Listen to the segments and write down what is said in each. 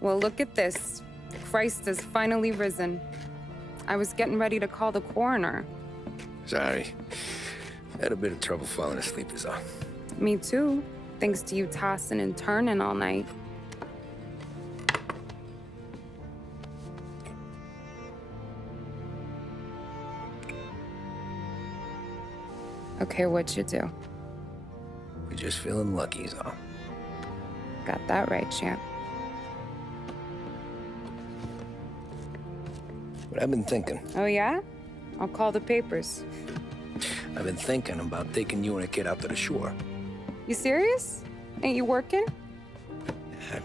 Well, look at this. Christ has finally risen. I was getting ready to call the coroner. Sorry. Had a bit of trouble falling asleep is all. Me too, thanks to you tossing and turning all night. Okay, what'd you do? We're just feeling lucky is all. Got that right, champ. But I've been thinking. Oh, yeah? I'll call the papers. I've been thinking about taking you and a kid out to the shore. You serious? Ain't you working?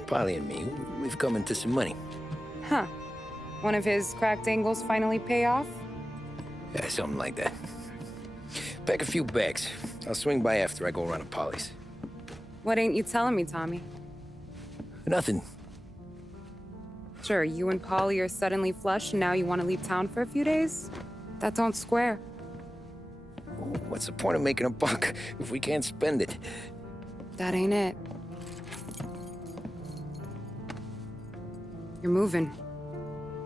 Paulie and me, we've come into some money. Huh. One of his cracked angles finally pay off? Yeah, something like that. Pack a few bags. I'll swing by after I go around to Paulie's. What ain't you telling me, Tommy? Nothing. Sure, you and Paulie are suddenly flush and now you want to leave town for a few days? That don't square. What's the point of making a buck if we can't spend it? That ain't it. You're moving,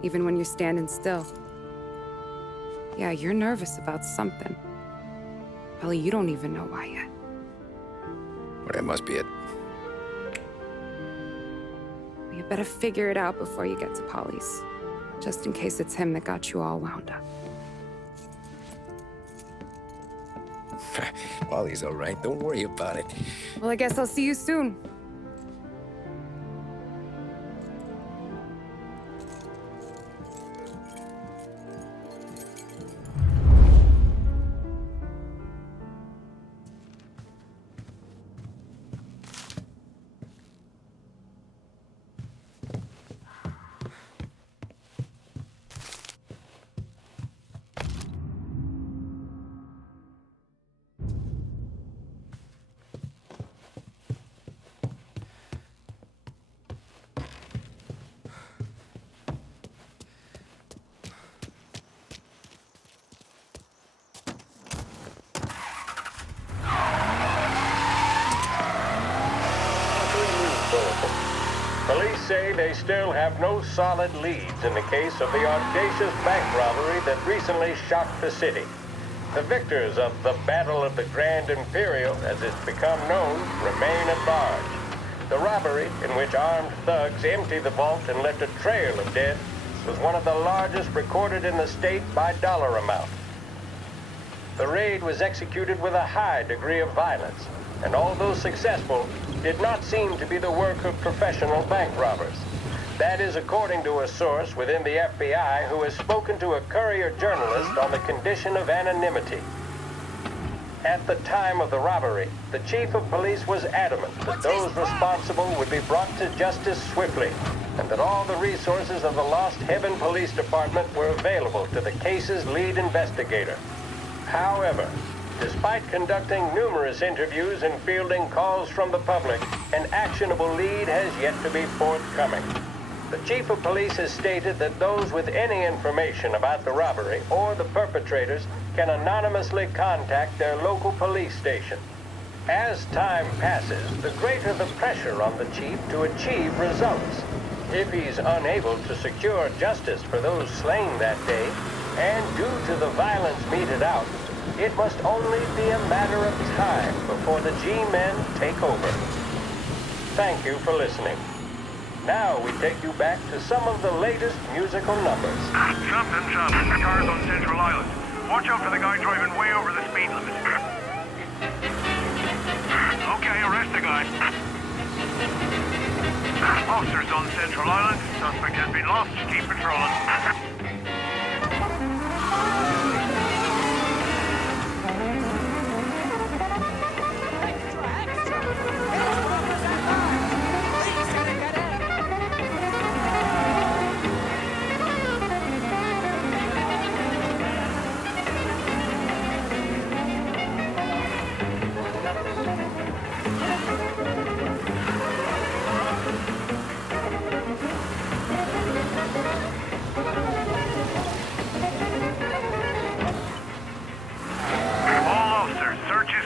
even when you're standing still. Yeah, you're nervous about something. Probably you don't even know why yet. Well, that must be it. You better figure it out before you get to Paulie's, just in case it's him that got you all wound up. Paulie's all right. Don't worry about it. Well, I guess I'll see you soon. Police say they still have no solid leads in the case of the audacious bank robbery that recently shocked the city. The victors of the Battle of the Grand Imperial, as it's become known, remain at large. The robbery, in which armed thugs emptied the vault and left a trail of dead, was one of the largest recorded in the state by dollar amount. The raid was executed with a high degree of violence, and although successful, did not seem to be the work of professional bank robbers. That is according to a source within the FBI who has spoken to a Courier journalist on the condition of anonymity. At the time of the robbery, the chief of police was adamant that those responsible would be brought to justice swiftly, and that all the resources of the Lost Heaven Police Department were available to the case's lead investigator. However, despite conducting numerous interviews and fielding calls from the public, an actionable lead has yet to be forthcoming. The chief of police has stated that those with any information about the robbery or the perpetrators can anonymously contact their local police station. As time passes, the greater the pressure on the chief to achieve results. If he's unable to secure justice for those slain that day, and due to the violence meted out, it must only be a matter of time before the G-men take over. Thank you for listening. Now we take you back to some of the latest musical numbers. Something. Cars on Central Island. Watch out for the guy driving way over the speed limit. Okay, arrest the guy. Officers on Central Island. Suspect has been lost. Keep patrolling.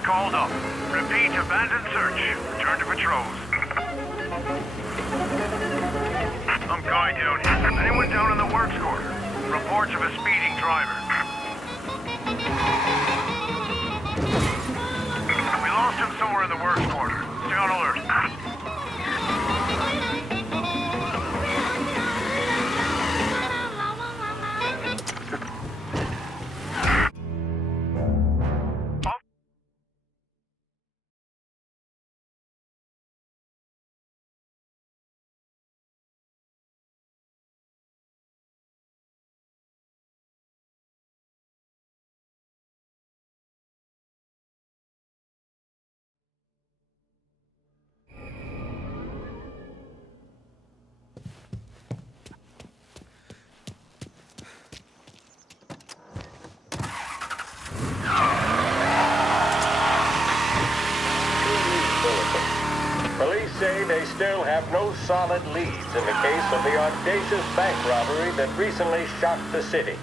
Called up. Repeat, abandoned search. Return to patrols. Some guy down here. Anyone down in the works quarter? Reports of a speeding driver. We lost him somewhere in the works quarter. Stay on alert. Police say they still have no solid leads in the case of the audacious bank robbery that recently shocked the city.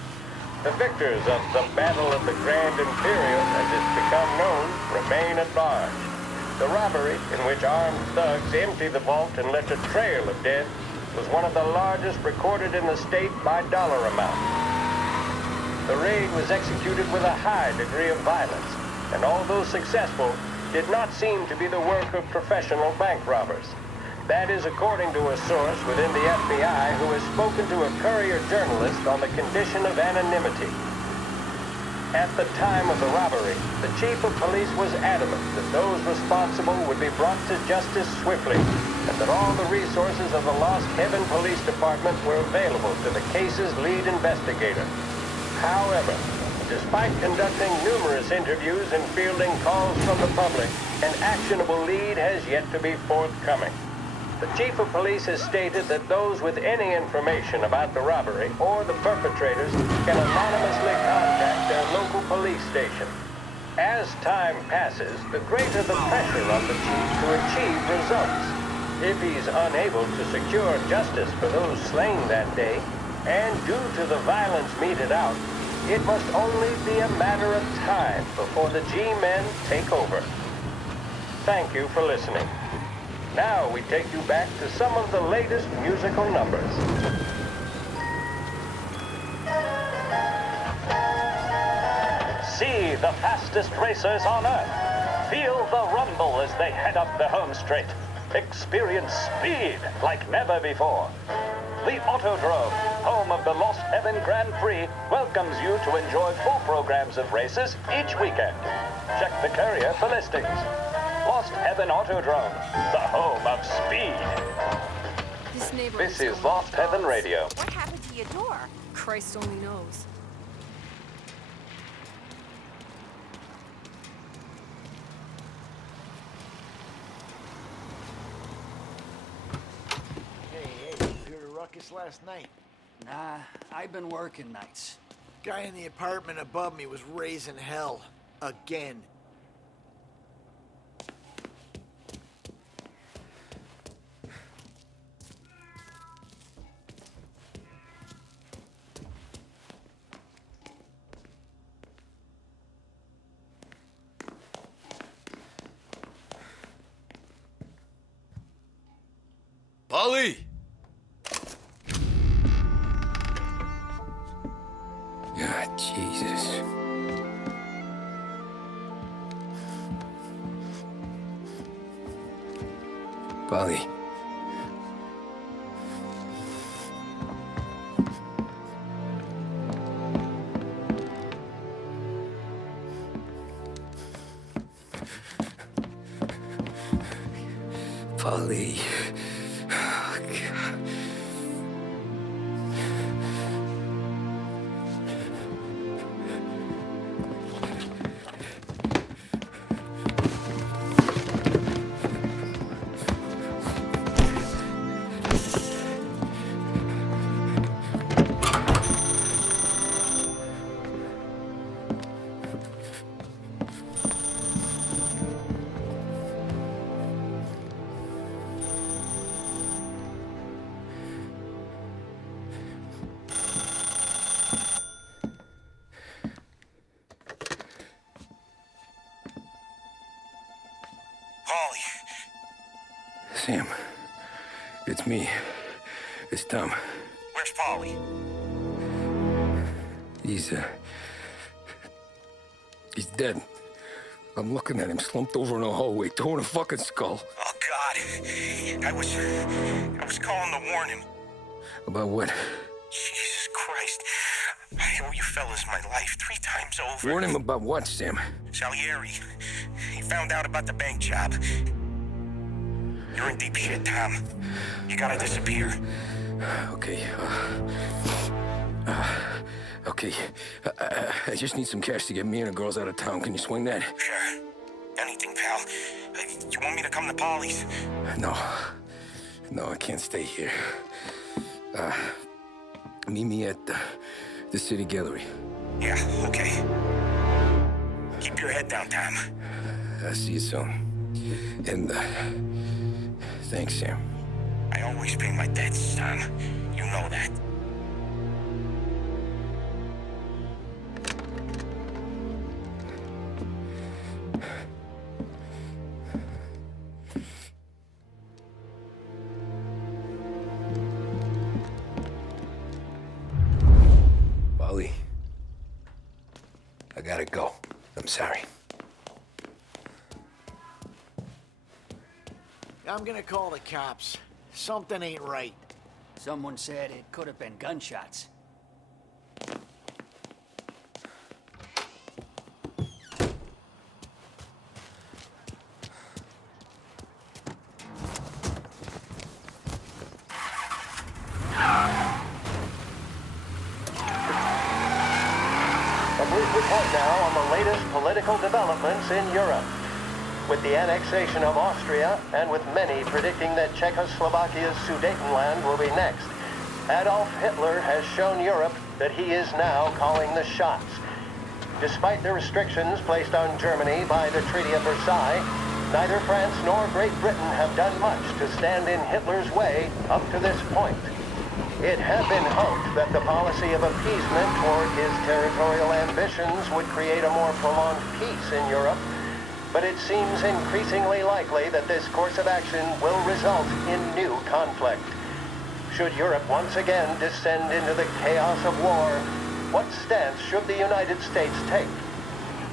The victors of the Battle of the Grand Imperial, as it's become known, remain at large. The robbery, in which armed thugs emptied the vault and left a trail of dead, was one of the largest recorded in the state by dollar amount. The raid was executed with a high degree of violence, and although successful, did not seem to be the work of professional bank robbers. That is according to a source within the FBI who has spoken to a Courier journalist on the condition of anonymity. At the time of the robbery, the chief of police was adamant that those responsible would be brought to justice swiftly, and that all the resources of the Lost Heaven Police Department were available to the case's lead investigator. However, despite conducting numerous interviews and fielding calls from the public, an actionable lead has yet to be forthcoming. The chief of police has stated that those with any information about the robbery or the perpetrators can anonymously contact their local police station. As time passes, the greater the pressure on the chief to achieve results. If he's unable to secure justice for those slain that day, and due to the violence meted out, it must only be a matter of time before the G-men take over. Thank you for listening. Now we take you back to some of the latest musical numbers. See the fastest racers on Earth. Feel the rumble as they head up the home straight. Experience speed like never before. The Autodrome, home of the Lost Heaven Grand Prix, welcomes you to enjoy full programs of races each weekend. Check the Courier for listings. Lost Heaven Autodrome, the home of speed. This is Lost Heaven Radio. What happened to your door? Christ only knows. Ruckus last night. Nah, I've been working nights. Guy in the apartment above me was raising hell. Again. Paulie! God, Jesus. Paulie. Paulie. Oh, God. Sam, it's me. It's Tom. Where's Paulie? He's dead. I'm looking at him slumped over in a hallway, torn a fucking skull. Oh, God. I was calling to warn him. About what? Jesus Christ. I owe you fellas my life 3 times over. Warn him about what, Sam? Salieri. He found out about the bank job. You're in deep shit, Tom. You gotta disappear. Okay. Okay. I just need some cash to get me and the girls out of town. Can you swing that? Sure. Anything, pal. You want me to come to Paulie's? No. No, I can't stay here. Meet me at the city gallery. Yeah, okay. Keep your head down, Tom. I'll see you soon. And, thanks, Sam. I always pay my debts, Tom. You know that. Paulie, I gotta go. I'm sorry. I'm gonna call the cops. Something ain't right. Someone said it could have been gunshots. A brief report now on the latest political developments in Europe. With the annexation of Austria, and with many predicting that Czechoslovakia's Sudetenland will be next, Adolf Hitler has shown Europe that he is now calling the shots. Despite the restrictions placed on Germany by the Treaty of Versailles, neither France nor Great Britain have done much to stand in Hitler's way up to this point. It had been hoped that the policy of appeasement toward his territorial ambitions would create a more prolonged peace in Europe, but it seems increasingly likely that this course of action will result in new conflict. Should Europe once again descend into the chaos of war, what stance should the United States take?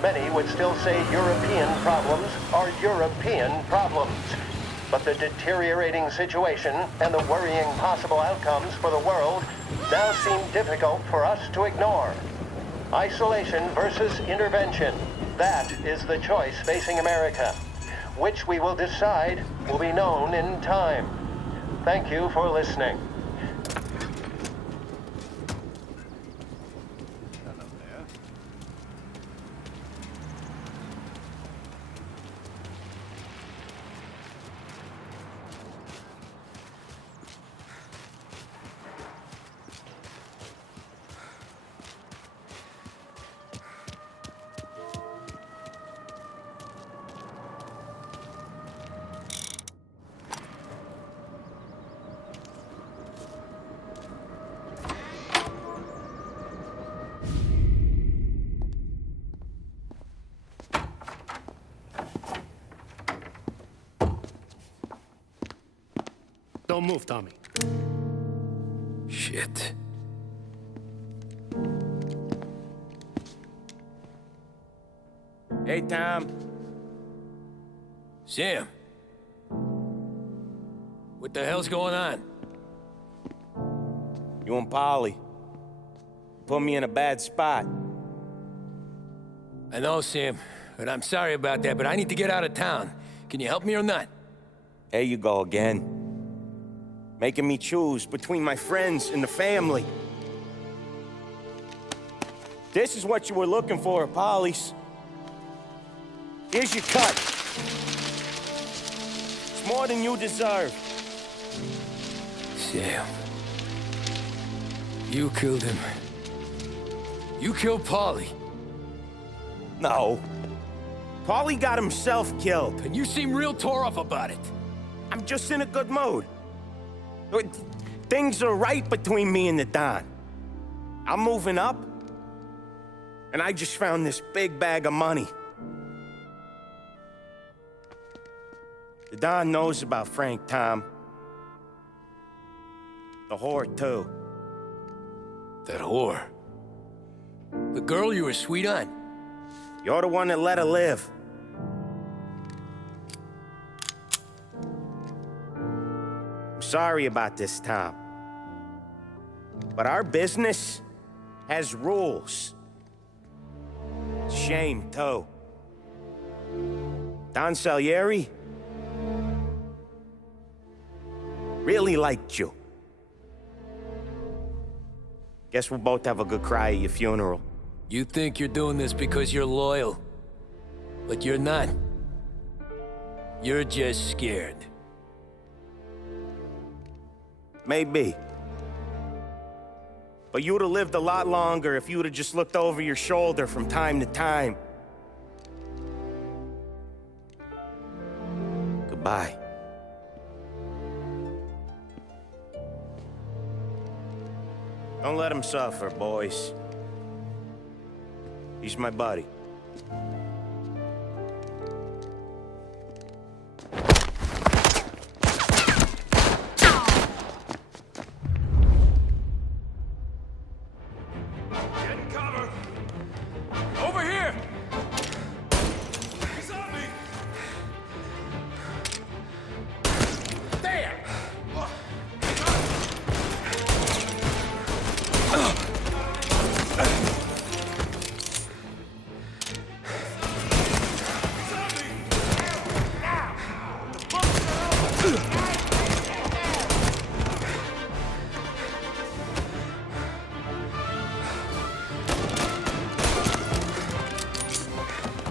Many would still say European problems are European problems. But the deteriorating situation and the worrying possible outcomes for the world now seem difficult for us to ignore. Isolation versus intervention. That is the choice facing America. Which we will decide will be known in time. Thank you for listening. Don't move, Tommy. Shit. Hey, Tom. Sam. What the hell's going on? You and Paulie put me in a bad spot. I know, Sam, but I'm sorry about that, but I need to get out of town. Can you help me or not? There you go again. Making me choose between my friends and the family. This is what you were looking for at Paulie's. Here's your cut. It's more than you deserve. Sam. You killed him. You killed Paulie. No. Paulie got himself killed. And you seem real tore up about it. I'm just in a good mood. Things are right between me and the Don. I'm moving up, and I just found this big bag of money. The Don knows about Frank, Tom. The whore, too. That whore. The girl you were sweet on. You're the one that let her live. I'm sorry about this, Tom. But our business has rules. Shame, too. Don Salieri really liked you. Guess we'll both have a good cry at your funeral. You think you're doing this because you're loyal, but you're not. You're just scared. Maybe. But you'd have lived a lot longer if you'd have just looked over your shoulder from time to time. Goodbye. Don't let him suffer, boys. He's my buddy.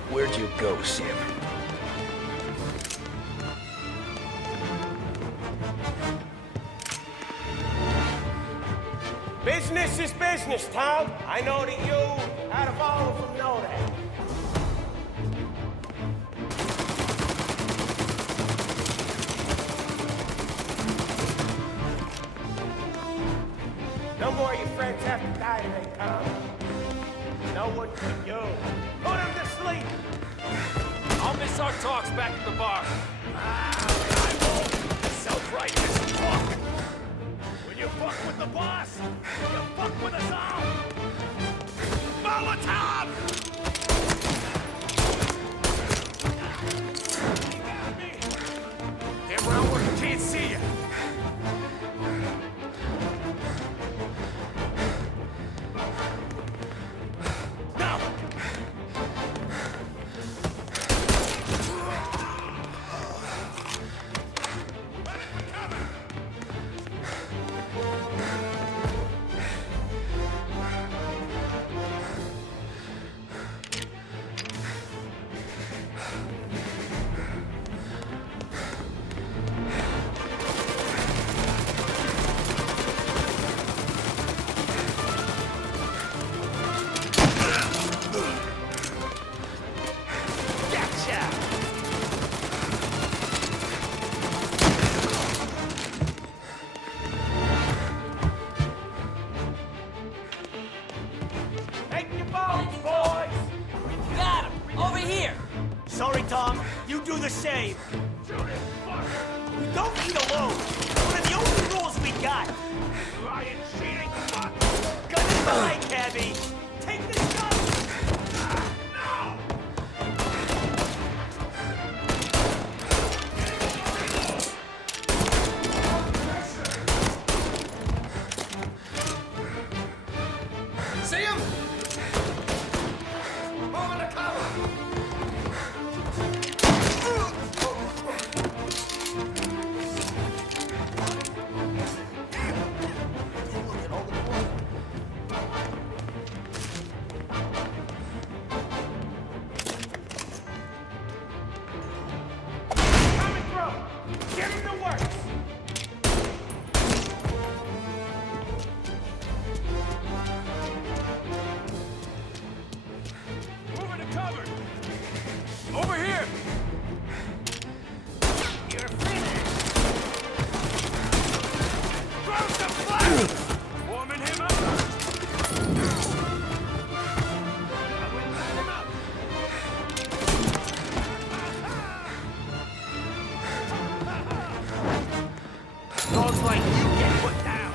Where'd you go, Sam? Business is business, Tom. I know that you, out of all of them, know that. No more of your friends have to die today, Tom. No one but you. Put him to sleep. I'll miss our talks back at the bar. I won't. Self-righteous fuck. When you fuck with the boss, you fuck with us all. Molotov! You got me. Damn around where you can't see you. Sorry, Tom. You do the same. We don't eat alone. One of the only rules we got. Lying, cheating, fuck. Gun in behind, Cabby. Take this gun. No! See him? Moving to cover! Coming through! Get him to work! Moving to cover. Over here. You're finished! Throw some flash! Warming him up. I wouldn't let him up! Dogs like you get put down.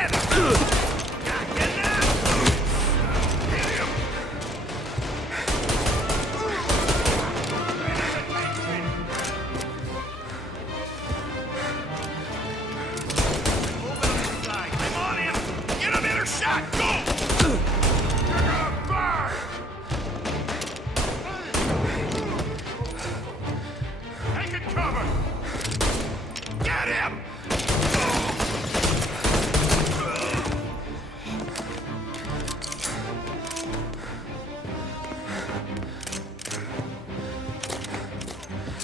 Get him! Get him! Get him! Move out the side. I'm on him! Get him in her shot! Go! You're gonna burn! Taking cover! Get him!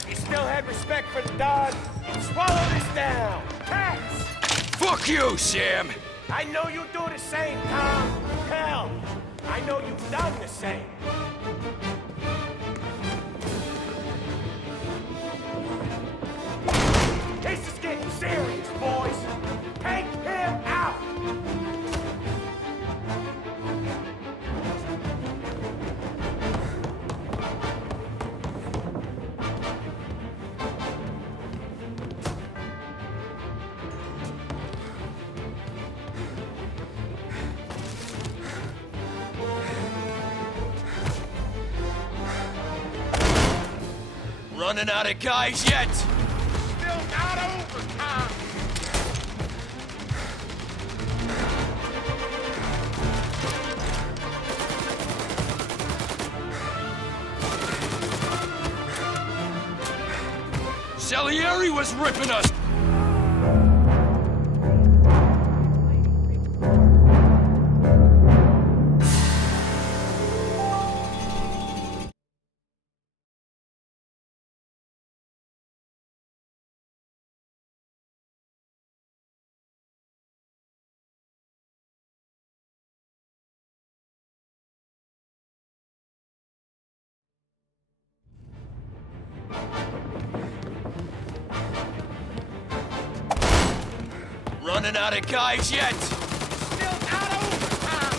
You still had respect for the Don? Swallow this down! Cats! Fuck you, Sam! I know you do the same, Tom. Hell, I know you've done the same. This is getting serious, boys. Take him out! Running out of guys yet? Still not over, Tom. Salieri was ripping us! Running out of guys yet? Still not over, Tom.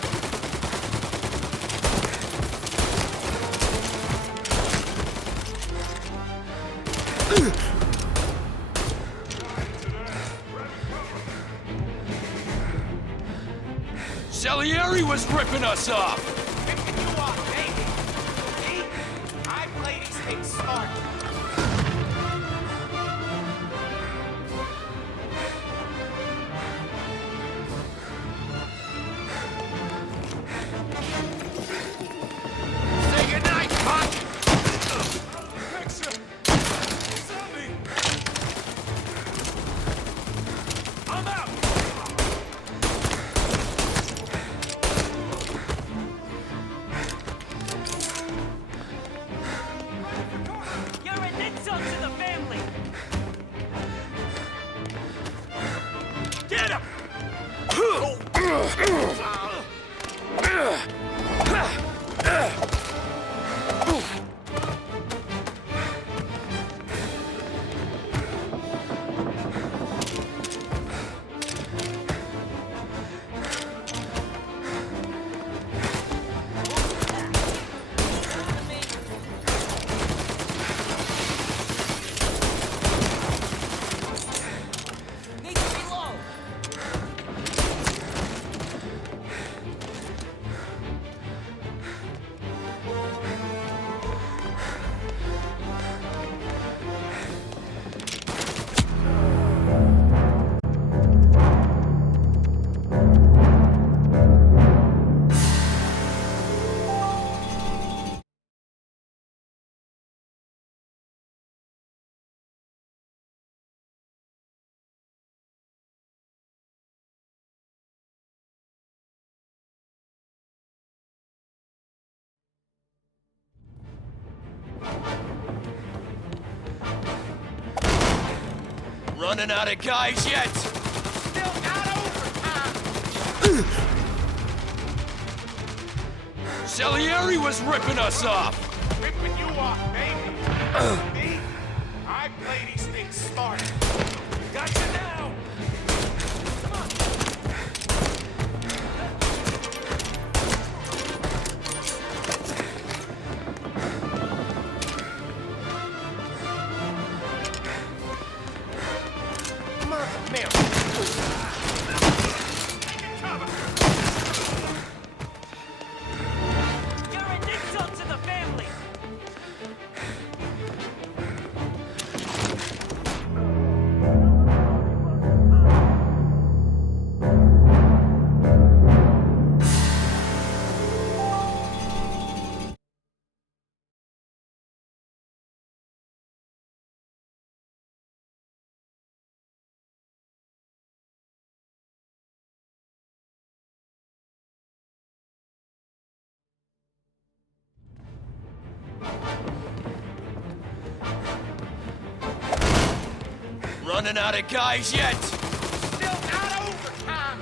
Salieri was ripping us off! Ripping you off, baby. See? I play these things smart. Say goodnight, punk! Picture! Zombie! I'm out! You're an insult to the family. Get him! Need to reload. Running out of guys yet? Still not over, Tom. Salieri was ripping us off! Ripping you off, baby. Me? I play these things smart. Got you now. Come on. Running out of guys yet? Still not over, Tom.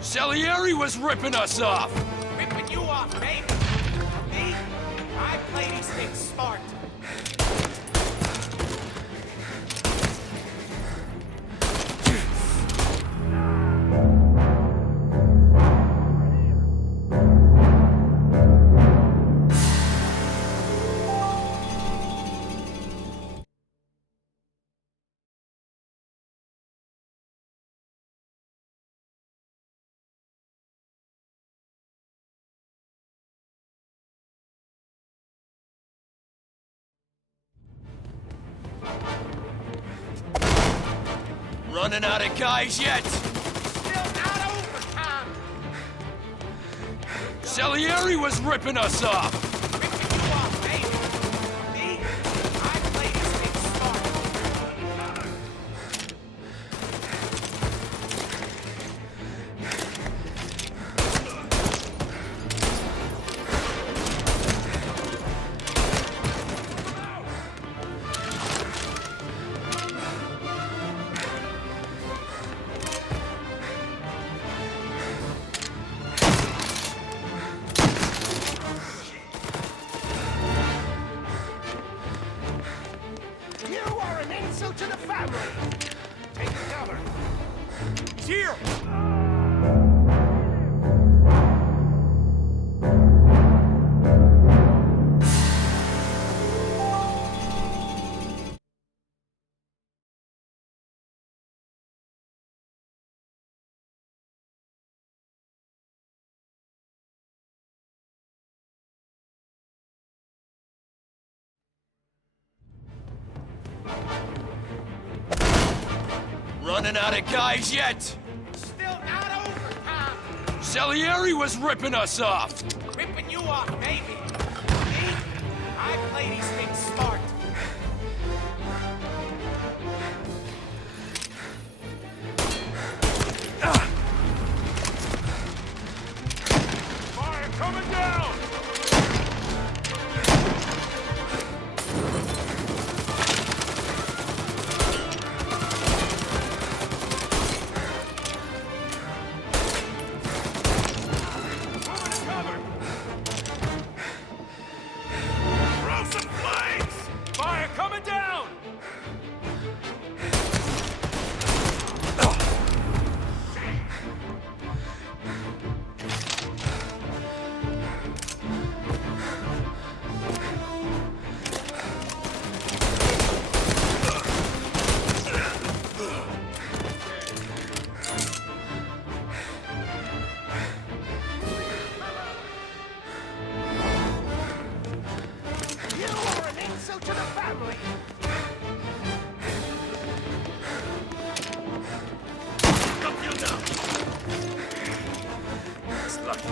Salieri was ripping us off. Ripping you off, baby. Me? I play these things smart. Running out of guys yet? Still not over, Tom. Salieri was ripping us off. Ripping you off, baby. Me? I play these things smart. You are an insult to the family! Take cover! He's here! Running out of guys yet? Still not over, Tom. Salieri was ripping us off. Ripping you off, baby. Me? I play these things smart. Fire coming down! Moving to cover! Throw some flames! Fire coming down! You are an insult to the family! Come you now! It's lucky.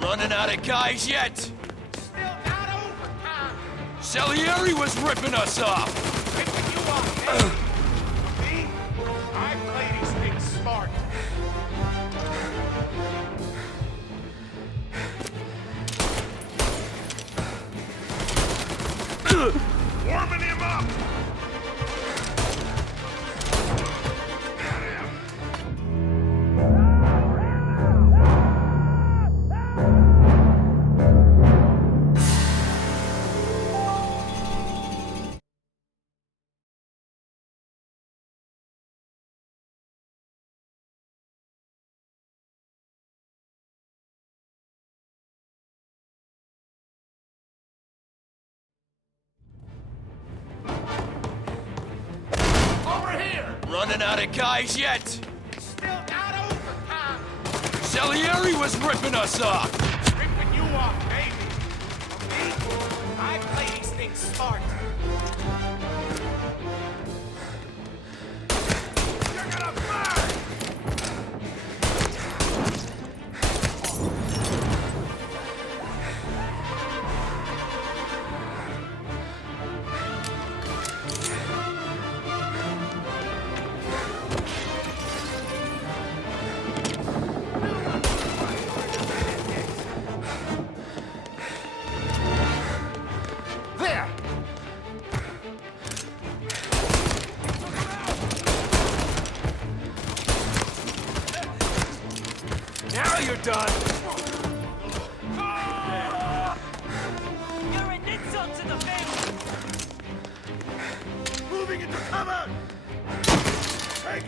Running out of guys yet? Still not over, Tom. Salieri was ripping us off. Ripping you off, baby. Me? I play these things smart. Warming him up! Get him! Over here! Running out of guys yet? Still not over, Tom. Salieri was ripping us off. Ripping you off, baby. Me? I play these things smart. on. You're an insult to the family! Moving into cover! Take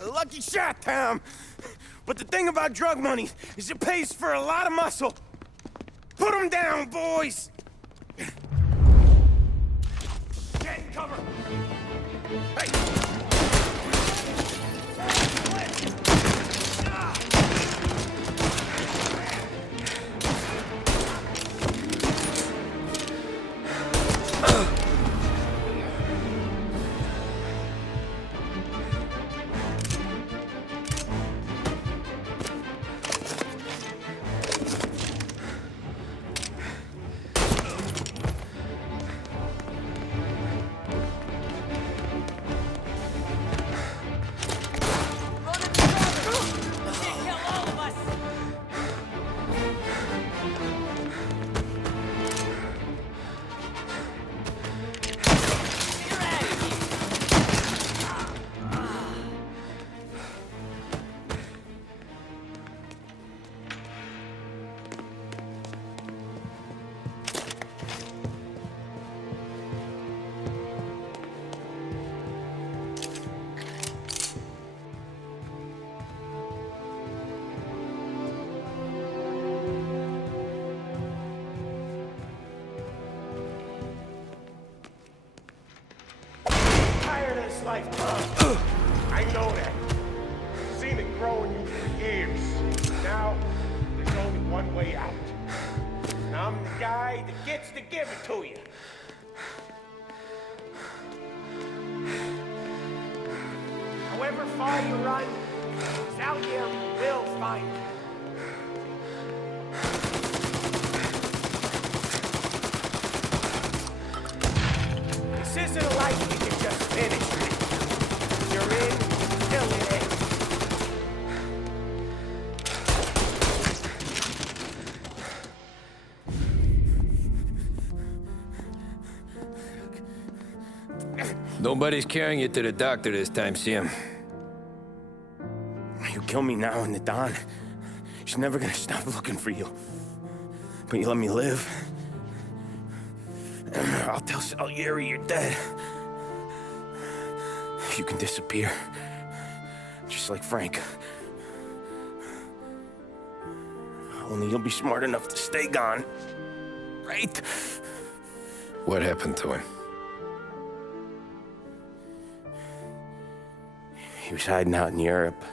A lucky shot, Tom. But the thing about drug money is it pays for a lot of muscle. Put them down, boys! Get in cover! Hey! Tired of this life, Tom. I know that. Seen it grow in you for years. Now, there's only one way out. And I'm the guy that gets to give it to you. However far you run, it's out here will find you. This isn't a life you can just finish. You're in, still in it. Nobody's carrying you to the doctor this time, Sam. You kill me now in the dawn. She's never gonna stop looking for you. But you let me live. I'll tell Salieri you're dead. You can disappear. Just like Frank. Only you'll be smart enough to stay gone. Right? What happened to him? He was hiding out in Europe.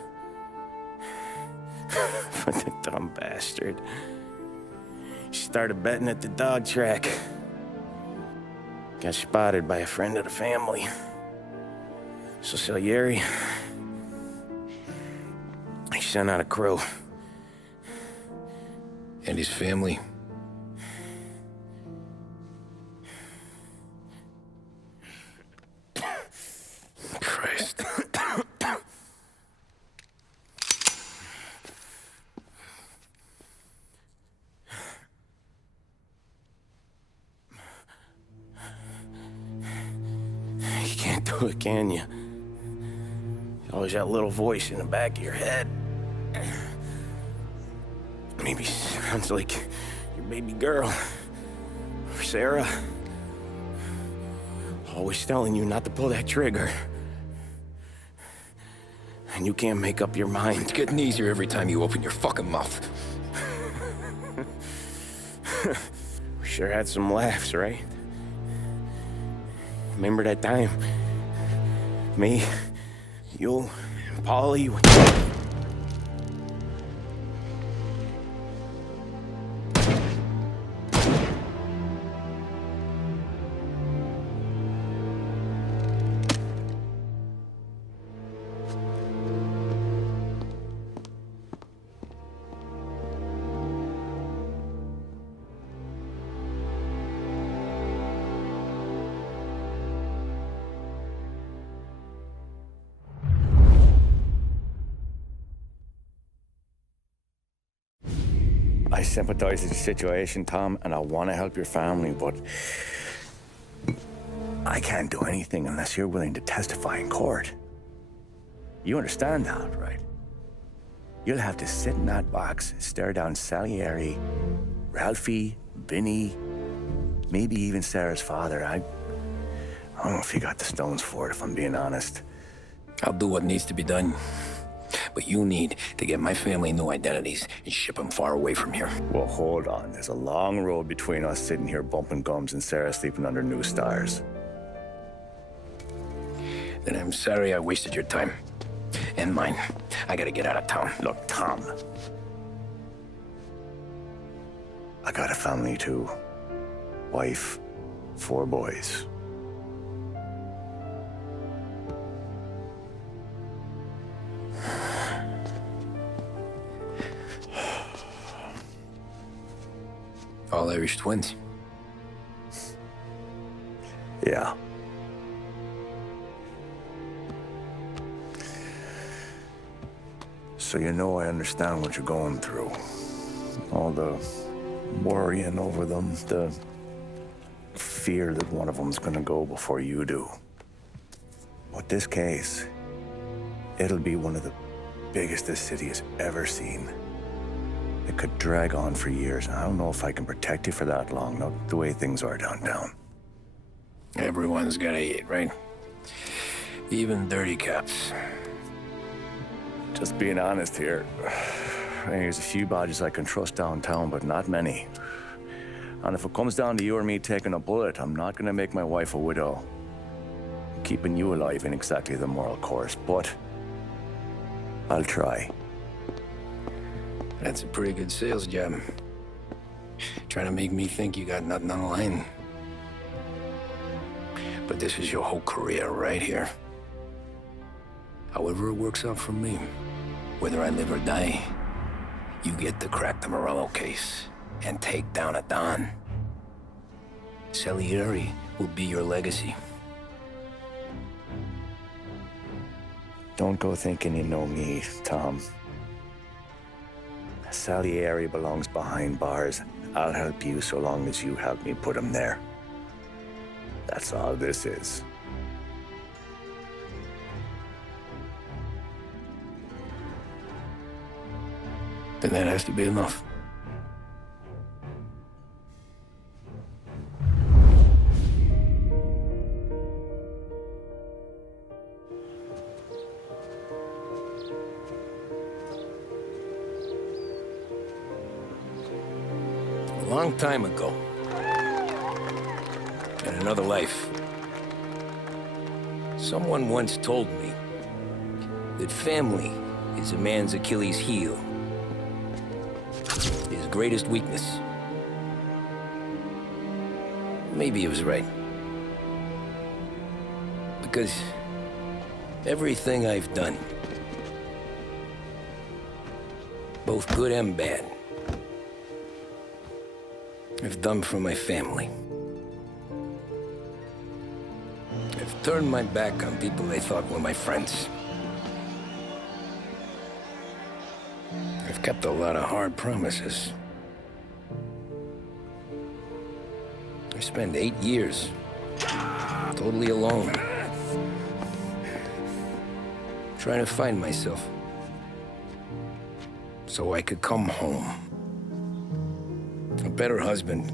But the dumb bastard. He started betting at the dog track. Got spotted by a friend of the family. So Salieri, he sent out a crew. And his family? Christ. You can't do it, can you? Always that little voice in the back of your head. Maybe sounds like your baby girl. Or Sarah. Always telling you not to pull that trigger. And you can't make up your mind. It's getting easier every time you open your fucking mouth. We sure had some laughs, right? Remember that time? Me, you, and Paulie. I sympathize with the situation, Tom, and I want to help your family, but I can't do anything unless you're willing to testify in court. You understand that, right? You'll have to sit in that box, stare down Salieri, Ralphie, Vinny, maybe even Sarah's father. I don't know if you got the stones for it, if I'm being honest. I'll do what needs to be done. But you need to get my family new identities and ship them far away from here. Well, hold on. There's a long road between us sitting here bumping gums and Sarah sleeping under new stars. Then I'm sorry I wasted your time. And mine. I gotta get out of town. Look, Tom. I got a family too. Wife, 4 boys. All Irish twins. Yeah. So you know I understand what you're going through. All the worrying over them, the fear that one of them's gonna go before you do. But this case, it'll be one of the biggest this city has ever seen. It could drag on for years, and I don't know if I can protect you for that long, not the way things are downtown. Everyone's gotta eat, right? Even dirty cops. Just being honest here, there's a few badges I can trust downtown, but not many. And if it comes down to you or me taking a bullet, I'm not gonna make my wife a widow. Keeping you alive ain't exactly the moral course, but I'll try. That's a pretty good sales job. Trying to make me think you got nothing on the line. But this is your whole career right here. However it works out for me, whether I live or die, you get to crack the Morello case and take down a Don. Salieri will be your legacy. Don't go thinking you know me, Tom. Salieri belongs behind bars. I'll help you so long as you help me put him there. That's all this is. Then that has to be enough. A long time ago, in another life, someone once told me that family is a man's Achilles heel, his greatest weakness. Maybe he was right. Because everything I've done, both good and bad, I've done for my family. I've turned my back on people they thought were my friends. I've kept a lot of hard promises. I spent 8 years totally alone, trying to find myself so I could come home. A better husband,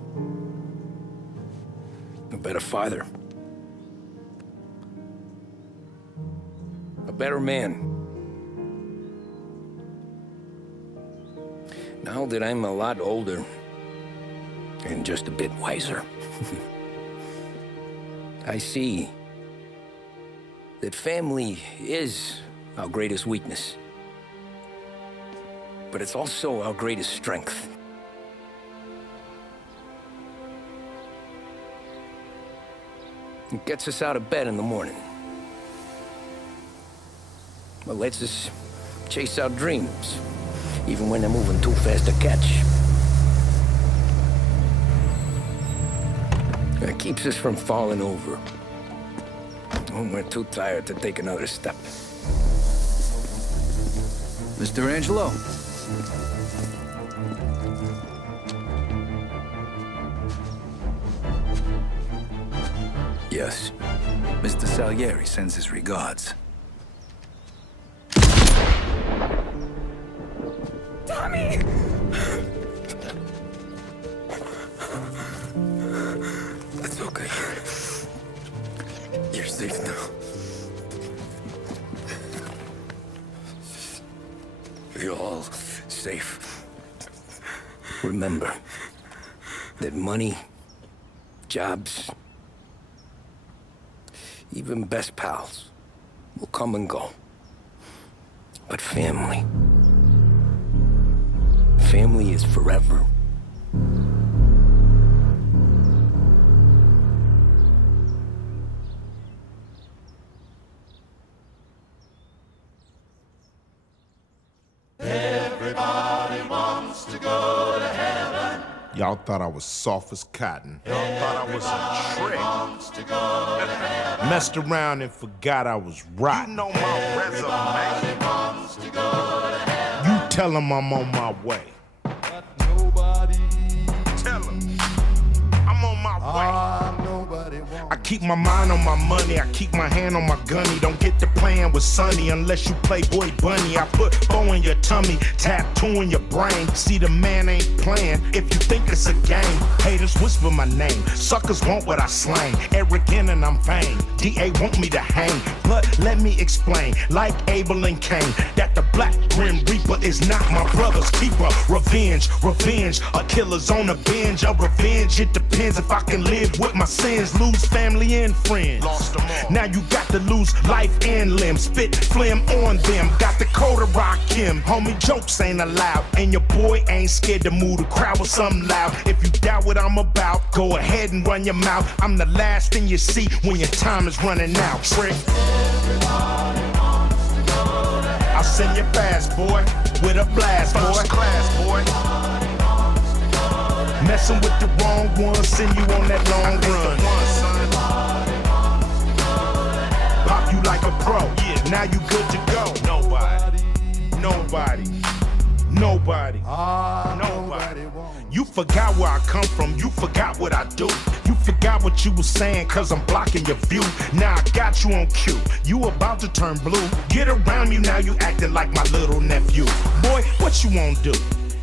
a better father, a better man. Now that I'm a lot older and just a bit wiser, I see that family is our greatest weakness, but it's also our greatest strength. It gets us out of bed in the morning. It lets us chase our dreams, even when they're moving too fast to catch. It keeps us from falling over when we're too tired to take another step. Mr. Angelo. Yes. Mr. Salieri sends his regards. Tommy! That's okay. You're safe now. You're all safe. Remember that money, jobs, even best pals will come and go. But family is forever. Y'all thought I was soft as cotton. Y'all thought I was a trick. Messed around and forgot I was rotten. You know my resume. You tell him I'm on my way. Tell him I'm on my way. I keep my mind on my money, I keep my hand on my gunny. Don't get to playing with Sonny unless you play Boy Bunny. I put bow in your tummy, tattoo in your brain. See, the man ain't playing if you think it's a game. Haters whisper my name, suckers want what I slang. Arrogant and I'm vain, DA want me to hang. But let me explain, like Abel and Cain, that the Black Grim Reaper is not my brother's keeper. Revenge, a killer's on a binge of revenge. It depends if I can live with my sins, lose family and friends. Lost them all. Now you got to lose life and limb. Spit phlegm on them. Got the code to rock him. Homie, jokes ain't allowed. And your boy ain't scared to move the crowd with something loud. If you doubt what I'm about, go ahead and run your mouth. I'm the last thing you see when your time is running out. Trick. I'll send you fast, boy. With a blast, boy. First class, boy. Messing with the wrong one, send you on that long run. Pop you like a pro, yeah, now you good to go. Nobody. You forgot where I come from, you forgot what I do. You forgot what you was saying, cause I'm blocking your view. Now I got you on cue, you about to turn blue. Get around me now, you acting like my little nephew. Boy, what you won't do?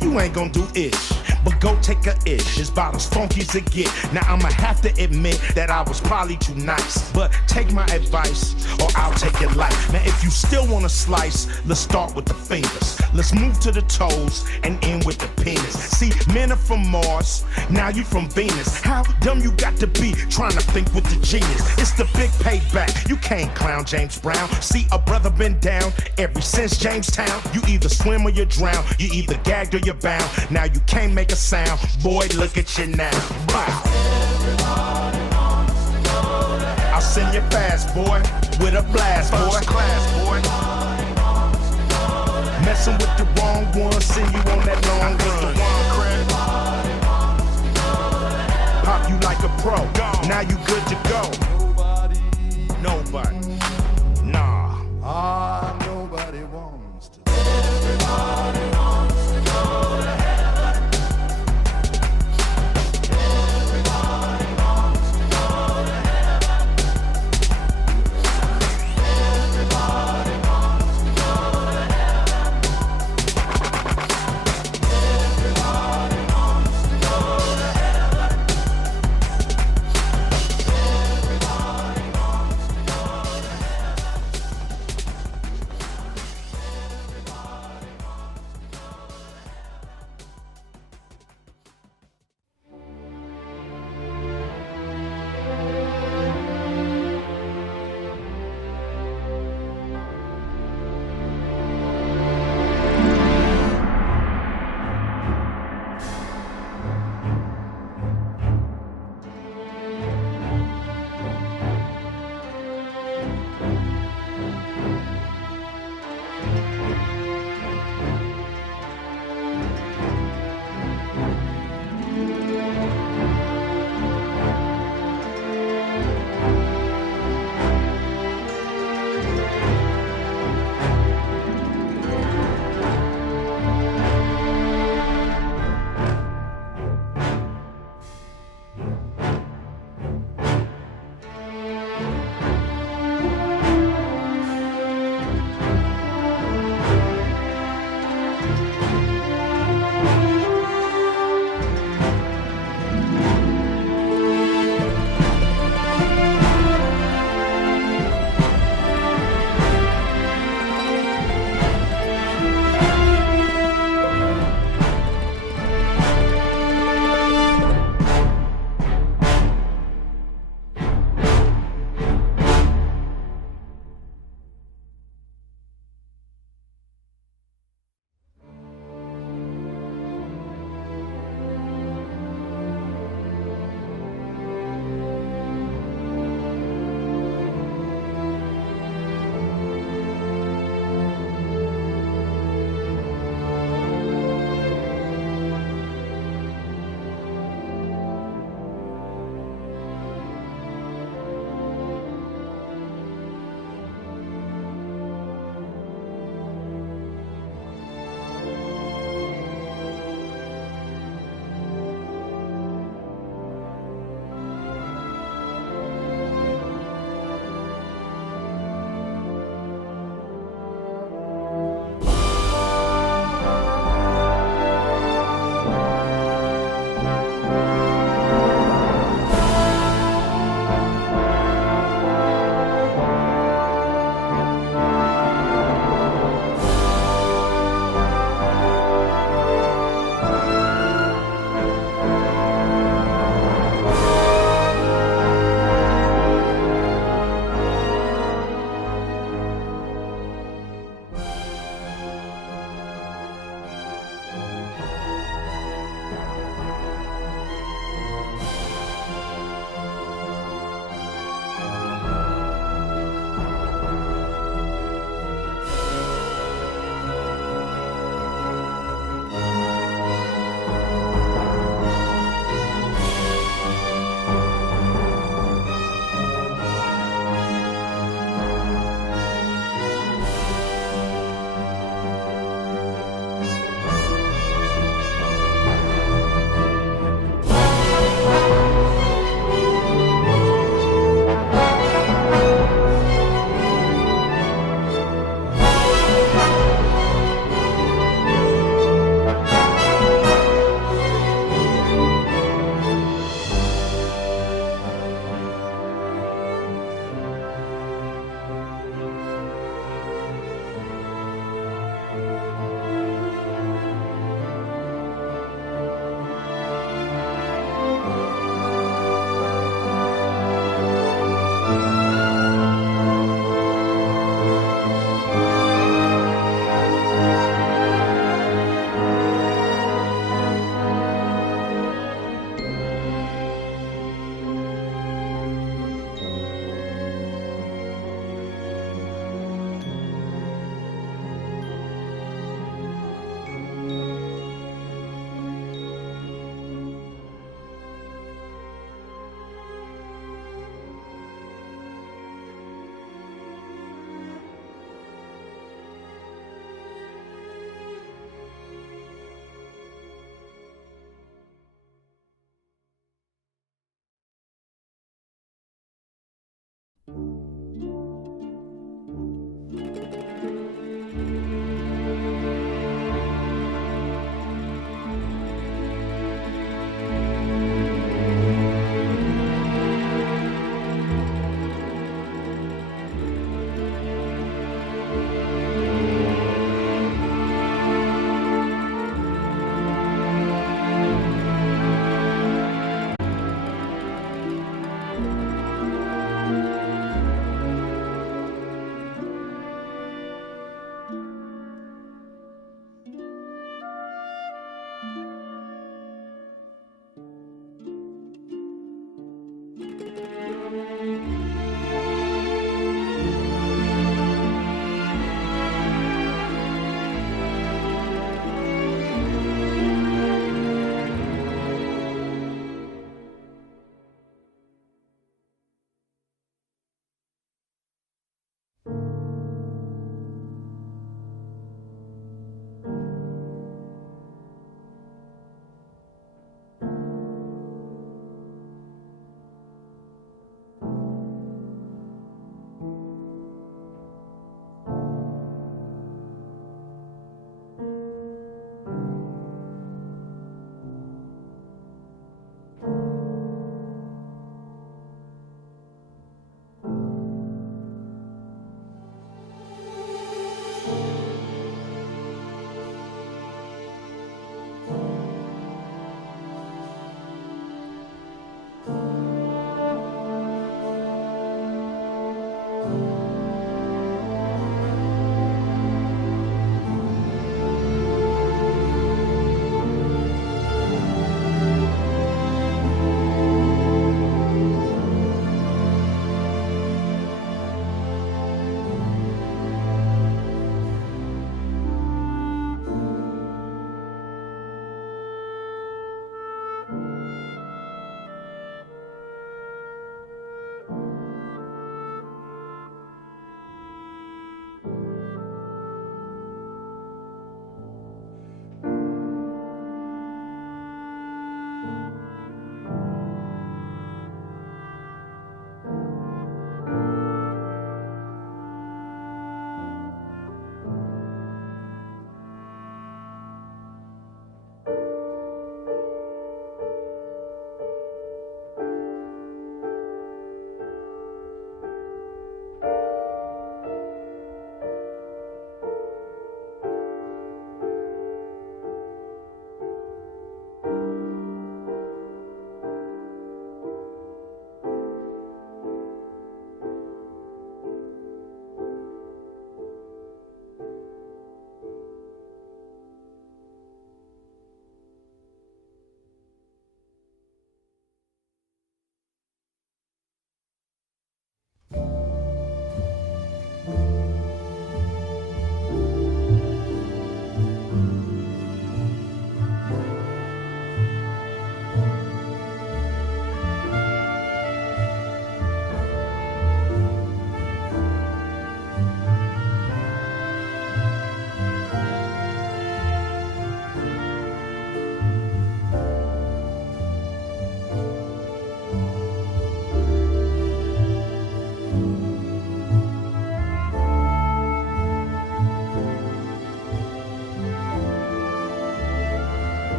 You ain't gonna do ish, but go take a ish. It's about as funky as it get. Now I'ma have to admit that I was probably too nice, but take my advice or I'll take your life. Now if you still wanna slice, let's start with the fingers. Let's move to the toes and end with the penis. See, men are from Mars, now you from Venus. How dumb you got to be trying to think with the genius. It's the big payback, you can't clown James Brown. See, a brother been down ever since Jamestown. You either swim or you drown, you either gagged or you're bound. Now you can't make a sound, boy, look at you now. Wow. I'll send you fast, boy, with a blast, boy. First class, boy. Messing with the wrong one, send you on that long run. Pop you like a pro, now you good to go. Nobody. Nah. Nobody wants to. Everybody wants to go to heaven. Everybody wants to go to heaven. Everybody wants to go to heaven. Everybody wants to go to heaven.